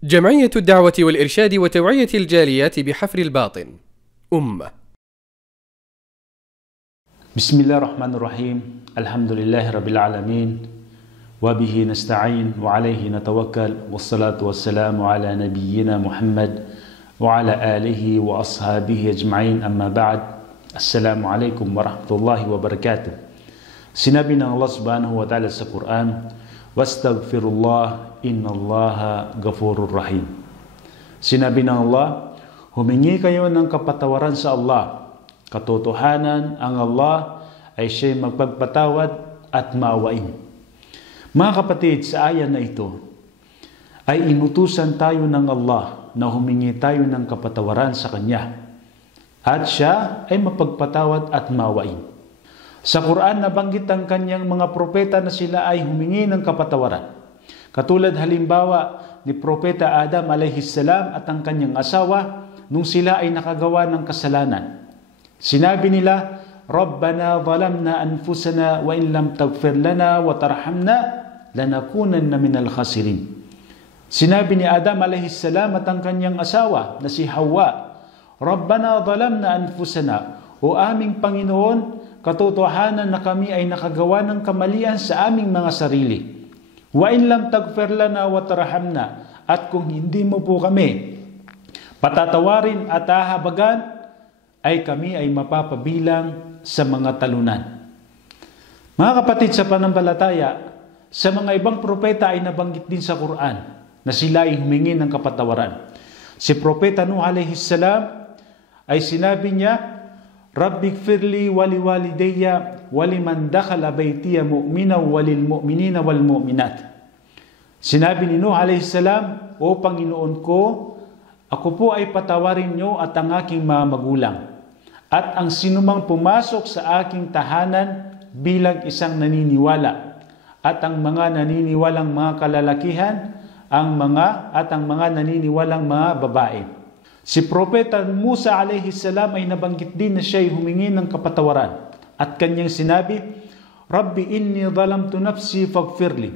جمعية الدعوة والإرشاد وتوعية الجاليات بحفر الباطن أمة. بسم الله الرحمن الرحيم. الحمد لله رب العالمين وبه نستعين وعليه نتوكل والصلاة والسلام على نبينا محمد وعلى آله وأصحابه أجمعين. أما بعد. السلام عليكم ورحمة الله وبركاته. Sinabi ng Allah subhanahu wa ta'ala sa Quran, "Wastaghfirullah, innallaha ghafurur rahim." Sinabi ng Allah, humingi kayo ng kapatawaran sa Allah. Katotohanan, ang Allah ay siya'y magpagpatawad at maawain. Mga kapatid, sa aya na ito ay inutusan tayo ng Allah na humingi tayo ng kapatawaran sa Kanya at siya ay mapagpatawad at maawain. Sa Quran, nabanggit ang kanyang mga propeta na sila ay humingi ng kapatawaran. Katulad halimbawa ni Propeta Adam alayhissalam at ang kanyang asawa nung sila ay nakagawa ng kasalanan. Sinabi nila, "Rabbana zalamna anfusana wa in lam taghfir lana wa tarhamna lanakunanna minal khasirin." Sinabi ni Adam alayhissalam at ang kanyang asawa na si Hawa, "Rabbana zalamna anfusana." O aming Panginoon, katotohanan na kami ay nakagawa ng kamalian sa aming mga sarili. Wa in lam taghfir lana wa tarhamna, at kung hindi mo po kami patatawarin at hahabagan, ay kami ay mapapabilang sa mga talunan. Mga kapatid, sa pananampalataya, sa mga ibang propeta ay nabanggit din sa Quran na sila ay humingi ng kapatawaran. Si Propeta Nuh alayhissalam ay sinabi niya, "Rabbi gfirli wali walidayya waliman dakhala baytiya mu'mina walil mu'minina wal mu'minat." Sinabi ni Nuh alayhissalam, "O Panginoon ko, ako po ay patawarin niyo at ang aking mga magulang, at ang sinumang pumasok sa aking tahanan bilang isang naniniwala, at ang mga naniniwalang mga kalalakihan, ang mga naniniwalang mga babae." Si Propeta Musa alayhissalam ay nabanggit din na siya'y humingi ng kapatawaran at kanyang sinabi, "Rabbi inni zalamtu nafsi faghfirli."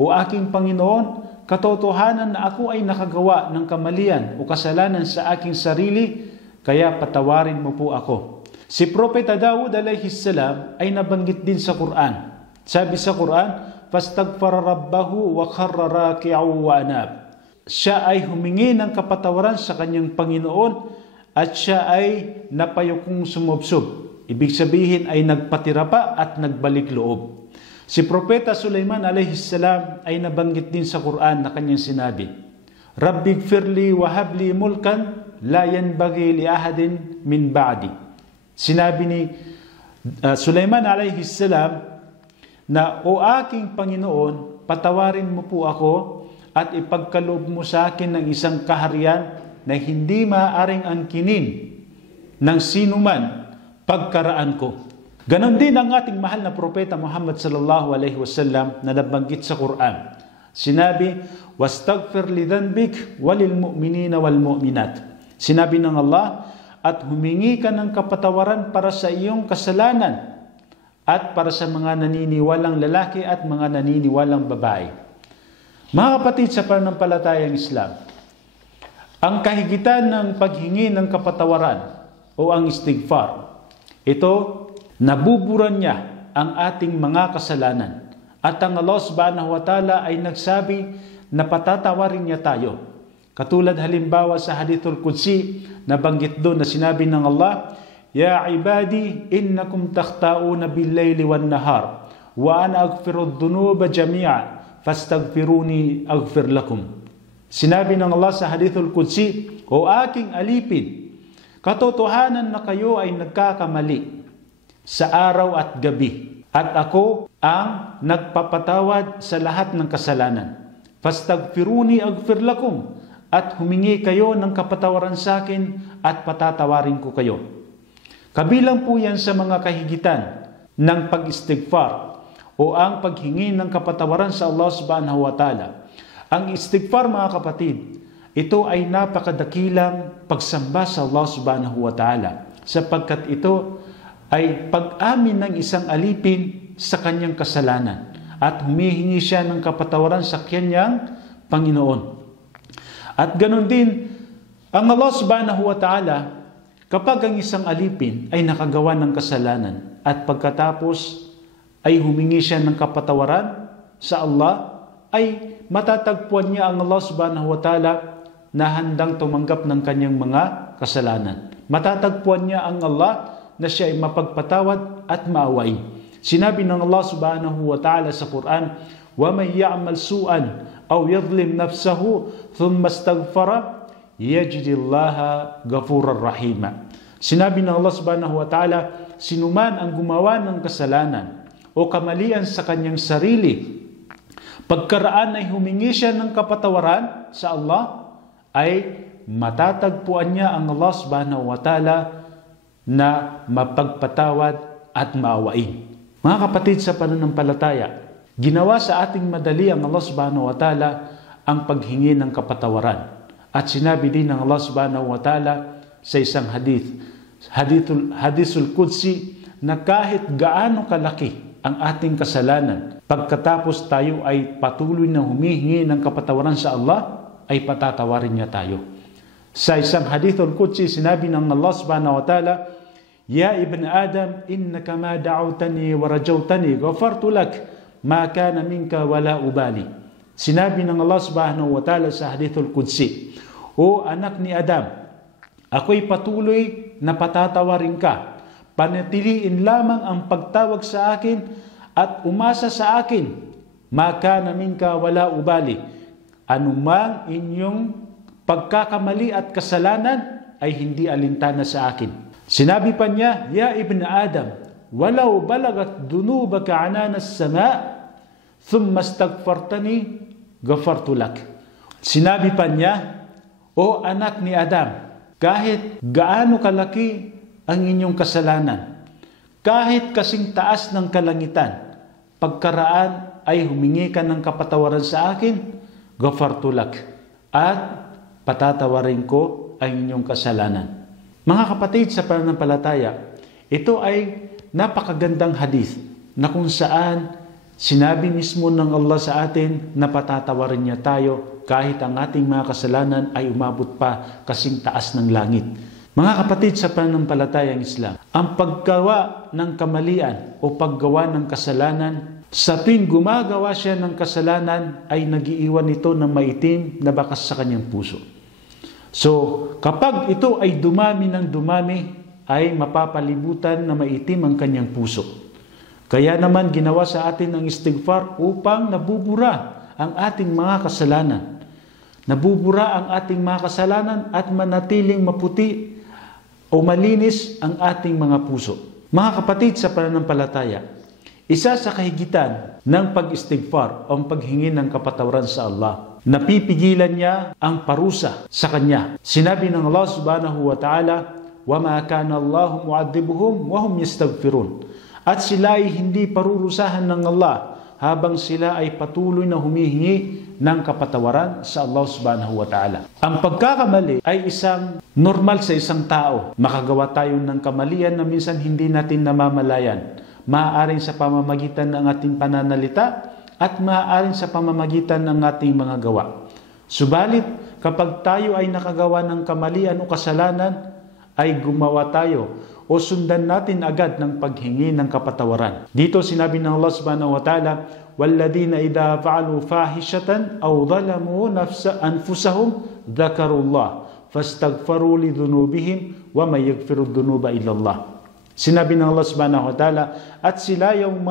O aking Panginoon, katotohanan na ako ay nakagawa ng kamalian o kasalanan sa aking sarili, kaya patawarin mo po ako. Si Propeta Dawud alayhissalam ay nabanggit din sa Quran. Sabi sa Quran, "Fastaghfara rabbahu wa kharra raki'an wa anab." Siya ay humingi ng kapatawaran sa kanyang Panginoon at siya ay napayukong sumubsob. Ibig sabihin ay nagpatira pa at nagbalik loob. Si Propeta Sulaiman alayhissalam ay nabanggit din sa Quran na kanyang sinabi, "Rabbi gfirli wa habli mulkan la yanbaghi li ahadin min ba'di." Sinabi ni Sulaiman alayhissalam na, "O aking Panginoon, patawarin mo po ako at ipagkaloob mo sa akin ng isang kaharian na hindi maaaring angkinin ng sinuman pagkaraan ko." Ganon din ang ating mahal na Propeta Muhammad sallallahu alaihi wasallam na nabanggit sa Quran. Sinabi, "Wastaghfir li dhanbik walil mu'minina wal mu'minat." Sinabi ng Allah, at humingi ka ng kapatawaran para sa iyong kasalanan at para sa mga naniniwalang lalaki at mga naniniwalang babae. Mga kapatid, sa pananampalatayang Islam, ang kahigitan ng paghingi ng kapatawaran o ang istighfar, ito, nabuburan niya ang ating mga kasalanan. At ang Allah subhanahu wa ta'ala ay nagsabi na patatawarin niya tayo. Katulad halimbawa sa Hadithul Qudsi, nabanggit doon na sinabi ng Allah, "Ya ibadi, innakum takhta'una bil-layli wan-nahar, wa ana aghfiru dhunuba jami'a. Fastaghfiruni aghfir lakum." Sinabi ng Allah sa Hadithul Qudsi, "O aking alipin, katotohanan na kayo ay nagkakamali sa araw at gabi, at ako ang nagpapatawad sa lahat ng kasalanan. Fastaghfiruni aghfir lakum." At humingi kayo ng kapatawaran sa akin at patatawarin ko kayo. Kabilang po yan sa mga kahigitan ng pag-istighfar o ang paghingi ng kapatawaran sa Allah subhanahu wa ta'ala. Ang istighfar, mga kapatid, ito ay napakadakilang pagsamba sa Allah subhanahu wa ta'ala, sapagkat ito ay pag-amin ng isang alipin sa kanyang kasalanan at humihingi siya ng kapatawaran sa kanyang Panginoon. At ganun din, ang Allah subhanahu wa ta'ala, kapag ang isang alipin ay nakagawa ng kasalanan at pagkatapos ay humingi siya ng kapatawaran sa Allah, ay matatagpuan niya ang Allah subhanahu wa ta'ala na handang tumanggap ng kanyang mga kasalanan. Matatagpuan niya ang Allah na siya ay mapagpatawad at maawain. Sinabi ng Allah subhanahu wa ta'ala sa Quran, وَمَنْ يَعْمَلْ سُوءًا أَوْ يَظْلِمْ نَفْسَهُ ثُمَّ اسْتَغْفَرَ يَجِدِ اللَّهَ غَفُورًا رَحِيمًا. Sinabi ng Allah subhanahu wa ta'ala, sinuman ang gumawa ng kasalanan o kamalian sa kanyang sarili, pagkaraan ay humingi siya ng kapatawaran sa Allah, ay matatagpuan niya ang Allah subhanahu wa ta'ala na mapagpatawad at maawain. Mga kapatid sa pananampalataya, ginawa sa ating madali ang Allah subhanahu wa ta'ala ang paghingi ng kapatawaran. At sinabi din ng Allah subhanahu wa ta'ala sa isang hadithul Qudsi, na kahit gaano kalaki ang ating kasalanan, pagkatapos tayo ay patuloy na humihingi ng kapatawaran sa Allah, ay patatawarin niya tayo. Sa isang hadithul Qudsi, sinabi ng Allah subhanahu wa ta'ala, Ya ibn Adam, innaka ma da'awtani wa rajawtani, ghafartu lak, ma kana minka wala ubali. Sinabi ng Allah subhanahu wa ta'ala sa hadithul Qudsi, O anak ni Adam, ako'y patuloy na patatawarin ka. Panatiliin lamang ang pagtawag sa akin at umasa sa akin. Maka namin ka wala ubali. Anumang inyong pagkakamali at kasalanan ay hindi alintana sa akin. Sinabi pa niya, Ya ibn Adam, walau balagat dunubaka ananas sama, thumma astaghfartani, ghafartu lak. Sinabi pa niya, O anak ni Adam, kahit gaano kalaki ang inyong kasalanan, kahit kasing taas ng kalangitan, pagkaraan ay humingi ka ng kapatawaran sa akin, ghafartu lak, at patatawarin ko ang inyong kasalanan. Mga kapatid sa pananampalataya, ito ay napakagandang hadith na kung saan sinabi mismo ng Allah sa atin na patatawarin niya tayo kahit ang ating mga kasalanan ay umabot pa kasing taas ng langit. Mga kapatid sa pananampalatayang Islam, ang paggawa ng kamalian o paggawa ng kasalanan, sa tuwing gumagawa siya ng kasalanan ay nagiiwan ito ng maitim na bakas sa kanyang puso. So, kapag ito ay dumami ng dumami, ay mapapalibutan na maitim ang kanyang puso. Kaya naman ginawa sa atin ang istighfar upang nabubura ang ating mga kasalanan. Nabubura ang ating mga kasalanan at manatiling maputi o malinis ang ating mga puso. Mga kapatid sa pananampalataya, isa sa kahigitan ng pag-istighfar o paghingi ng kapatawaran sa Allah, napipigilan niya ang parusa sa Kanya. Sinabi ng Allah subhanahu wa ta'ala, وَمَا كَانَ اللَّهُ مُعَذِّبُهُمْ وَهُمْ يَسْتَغْفِرُونَ. At sila ay hindi parurusahan ng Allah habang sila ay patuloy na humihingi ng kapatawaran sa Allah subhanahu wa ta'ala. Ang pagkakamali ay isang normal sa isang tao. Makagawa tayo ng kamalian na minsan hindi natin namamalayan. Maaaring sa pamamagitan ng ating pananalita at maaaring sa pamamagitan ng ating mga gawa. Subalit, kapag tayo ay nakagawa ng kamalian o kasalanan, ay gumawa tayo o sundan natin agad ng paghingi ng kapatawaran. Dito sinabi ng Allah subhanahu wa ta'ala, وَالَّذِينَ إِذَا فَعَلُوا فَاحِشَةً أَوْ ظَلَمُوا أَنفُسَهُمْ ذَكَرُوا اللَّهَ فَاسْتَغْفَرُوا لِذُنُوبِهِمْ وَمَن يَغْفِرُ الذُّنُوبَ إِلَّا اللَّهُ. Sinabi ng Allah subhanahu wa ta'ala, at sila yung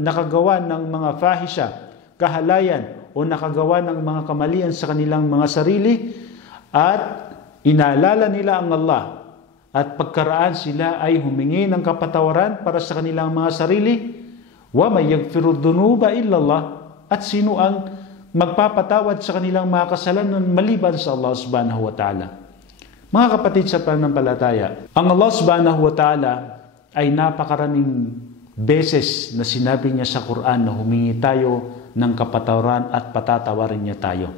nakagawa ng mga fahisha, kahalayan, o nakagawa ng mga kamalian sa kanilang mga sarili, at inaalala nila ang Allah, at pagkaraan sila ay humingi ng kapatawaran para sa kanilang mga sarili, wa may yaghfiru dhunuba illa Allah, at sino ang magpapatawad sa kanilang mga kasalanan maliban sa Allah subhanahu wa ta'ala. Mga kapatid sa pananampalataya, ang Allah subhanahu wa ta'ala ay napakaraming beses na sinabi niya sa Quran na humingi tayo ng kapatawaran at patatawarin niya tayo.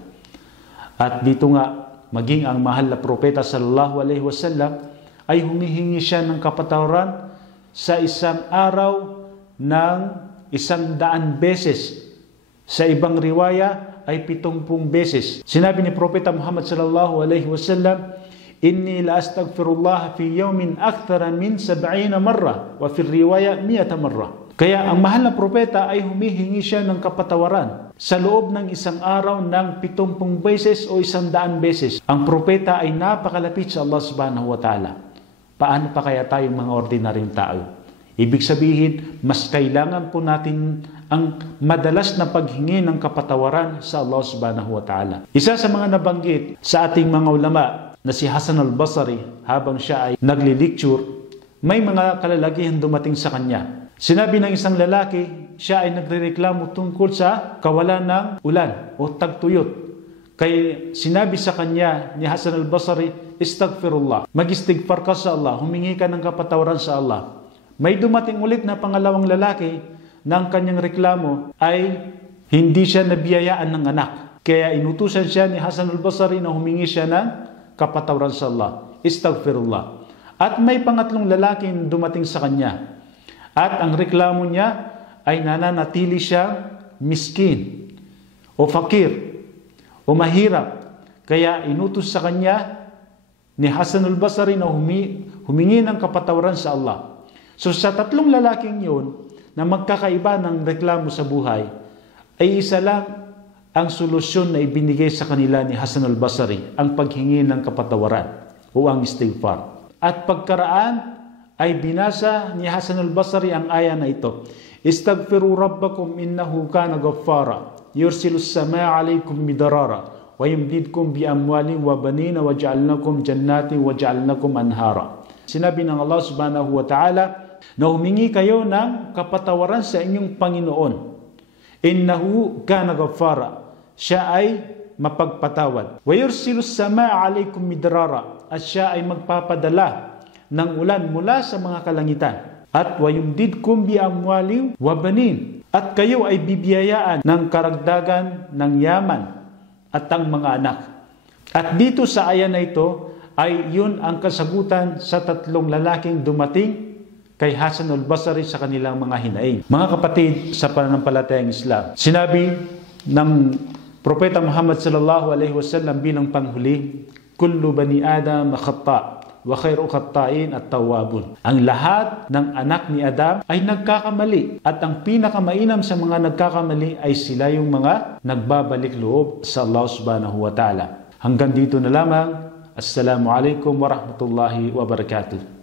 At dito nga, maging ang mahal na propeta sallallahu alaihi wasallam ay humihingi siya ng kapatawaran sa isang araw ng 100 beses. Sa ibang riwaya ay 70 beses. Sinabi ni Propeta Muhammad sallallahu alaihi wasallam, "Inni la astaghfirullah fi yawmin akthara min 70 marra wa fi riwaya 100 marra." Kaya ang mahal na propeta ay humihingi siya ng kapatawaran sa loob ng isang araw ng 70 beses o 100 beses. Ang propeta ay napakalapit sa Allah subhanahu wa ta'ala. Paano pa kaya tayong mga ordinaryong tao? Ibig sabihin, mas kailangan po natin ang madalas na paghingi ng kapatawaran sa Allah subhanahu wa ta'ala. Isa sa mga nabanggit sa ating mga ulama na si Hasan al-Basri, habang siya ay nagli-lecture, may mga kalalakihan dumating sa kanya. Sinabi ng isang lalaki, siya ay nagrereklamo tungkol sa kawalan ng ulan o tagtuyot. Kaya sinabi sa kanya ni Hasan al-Basri, "Istaghfirullah." Mag-istighfar ka sa Allah, humingi ka ng kapatawaran sa Allah. May dumating ulit na pangalawang lalaki na ang kanyang reklamo ay hindi siya nabiyayaan ng anak. Kaya inutusan siya ni Hasan al-Basri na humingi siya ng kapatawaran sa Allah. Istaghfirullah. At may pangatlong lalaki na dumating sa kanya. At ang reklamo niya ay nananatili siyang miskin o fakir o mahirap. Kaya inutos sa kanya ni Hasan al-Basri na humingi ng kapatawaran sa Allah. So sa tatlong lalaking yun na magkakaiba ng reklamo sa buhay, ay isa lang ang solusyon na ibinigay sa kanila ni Hasan al-Basri, ang paghingi ng kapatawaran o ang istighfar. At pagkaraan ay binasa ni Hasan al-Basri ang aya na ito. "Istaghfiru rabbakum innahu kana ghaffara yursilus samaa 'alaykum midrara wa yumdidkum bi amwalin wa banina wa ja'alnakum jannatin wa ja'alnakum anhara." Sinabi ng Allah subhanahu wa ta'ala na humingi kayo ng kapatawaran sa inyong Panginoon. Innahu kana ghaffara. Siya ay mapagpatawad. Wa yursilus samaa 'alaykum midrara. At siya ay magpapadala ng ulan mula sa mga kalangitan. At wayumdidkum bi amwali wa banin. At kayo ay bibiyayaan ng karagdagan ng yaman at ang mga anak. At dito sa aya na ito ay yun ang kasagutan sa tatlong lalaking dumating kay Hasan al-Basri sa kanilang mga hinaing. Mga kapatid sa pananampalatayang Islam, sinabi ng Propeta Muhammad sallallahu alaihi wasallam bilang panghuli, "Kullu bani Adam khata' wa khairu khata'in at-tawwabun." Ang lahat ng anak ni Adam ay nagkakamali at ang pinakamainam sa mga nagkakamali ay sila yung mga nagbabalik loob sa Allah subhanahu wa ta'ala. Hanggang dito na lamang. Assalamu alaikum wa rahmatullahi wa barakatuh.